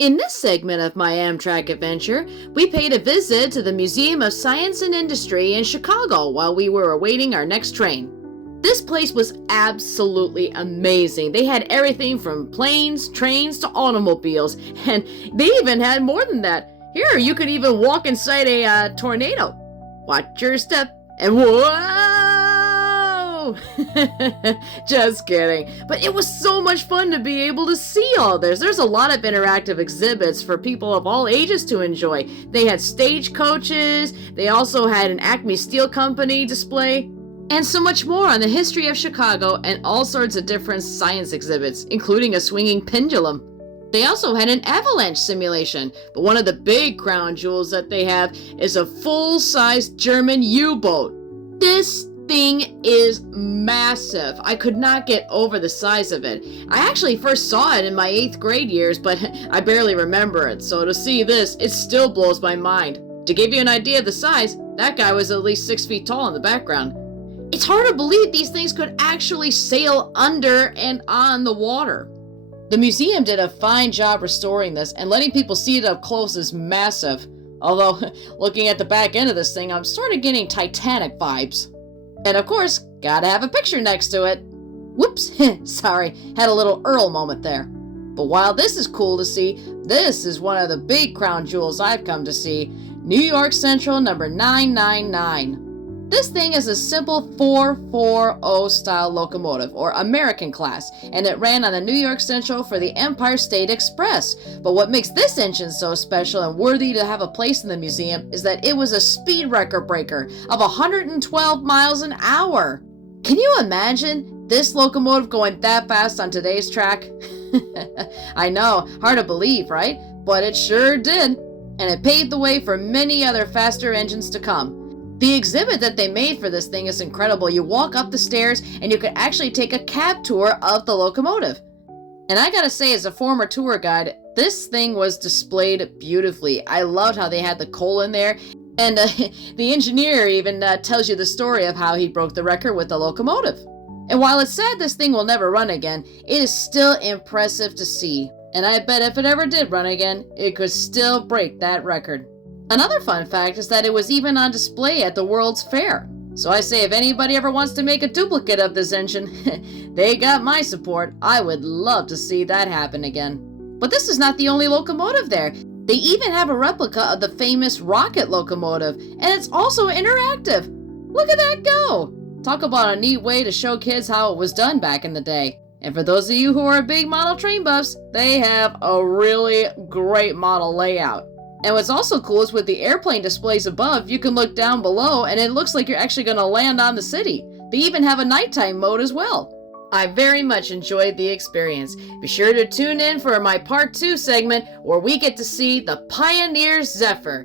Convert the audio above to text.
In this segment of my Amtrak adventure, we paid a visit to the Museum of Science and Industry in Chicago while we were awaiting our next train. This place was absolutely amazing. They had everything from planes, trains, to automobiles, and they even had more than that. Here, you could even walk inside a tornado. Watch your step, and whoa! Just kidding. But it was so much fun to be able to see all this. There's a lot of interactive exhibits for people of all ages to enjoy. They had stagecoaches, they also had an Acme Steel Company display, and so much more on the history of Chicago and all sorts of different science exhibits, including a swinging pendulum. They also had an avalanche simulation, but one of the big crown jewels that they have is a full-size German U-boat. This thing is massive. I could not get over the size of it. I actually first saw it in my 8th grade years, but I barely remember it, so to see this, it still blows my mind. To give you an idea of the size, that guy was at least 6 feet tall in the background. It's hard to believe these things could actually sail under and on the water. The museum did a fine job restoring this, and letting people see it up close is massive. Although, looking at the back end of this thing, I'm sort of getting Titanic vibes. And of course, gotta have a picture next to it. Whoops, sorry, had a little Earl moment there. But while this is cool to see, this is one of the big crown jewels I've come to see, New York Central number 999. This thing is a simple 440 style locomotive, or American class, and it ran on the New York Central for the Empire State Express. But what makes this engine so special and worthy to have a place in the museum is that it was a speed record breaker of 112 miles an hour. Can you imagine this locomotive going that fast on today's track? I know, hard to believe, right? But it sure did. And it paved the way for many other faster engines to come. The exhibit that they made for this thing is incredible. You walk up the stairs and you could actually take a cab tour of the locomotive. And I gotta say, as a former tour guide, this thing was displayed beautifully. I loved how they had the coal in there. And the engineer even tells you the story of how he broke the record with the locomotive. And while it's sad this thing will never run again, it is still impressive to see. And I bet if it ever did run again, it could still break that record. Another fun fact is that it was even on display at the World's Fair. So I say if anybody ever wants to make a duplicate of this engine, they got my support. I would love to see that happen again. But this is not the only locomotive there. They even have a replica of the famous rocket locomotive, and it's also interactive. Look at that go! Talk about a neat way to show kids how it was done back in the day. And for those of you who are big model train buffs, they have a really great model layout. And what's also cool is with the airplane displays above, you can look down below and it looks like you're actually going to land on the city. They even have a nighttime mode as well. I very much enjoyed the experience. Be sure to tune in for my part 2 segment where we get to see the Pioneer Zephyr.